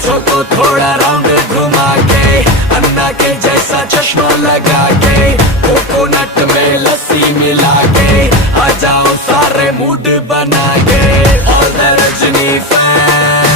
बच्चों को थोड़ा राउंड घुमा के, अन्ना के जैसा चश्मा लगा के, कोकोनट में लस्सी मिला के, आ जाओ सारे मूड बना के। All the Rajni fan